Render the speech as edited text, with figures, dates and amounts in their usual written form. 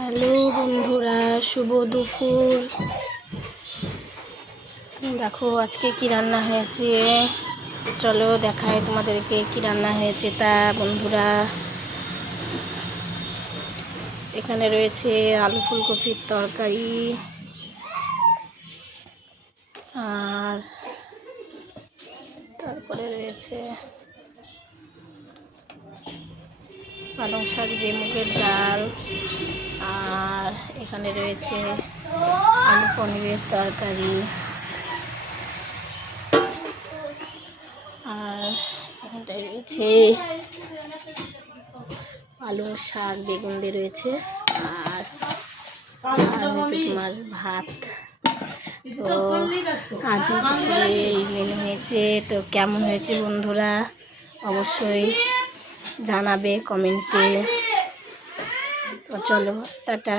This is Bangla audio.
হ্যালো বন্ধুরা, শুভ দুপুর। দেখো আজকে কি রান্না হয়েছে, চলো দেখায় তোমাদেরকে কি রান্না হয়েছে। তা বন্ধুরা, এখানে রয়েছে আলু ফুলকপির তরকারি, আর তারপরে রয়েছে পালং শাক দিয়ে মুগের ডাল, আর এখানে রয়েছে আলু পনিরের তরকারি, আর এখানটায় রয়েছে পালং শাক বেগুন দিয়ে রয়েছে, আর হচ্ছে তোমার ভাত। তো আজকে এই মেনু হয়েছে। তো কেমন হয়েছে বন্ধুরা অবশ্যই জানাবে কমেন্টে। তো চলো টাটা।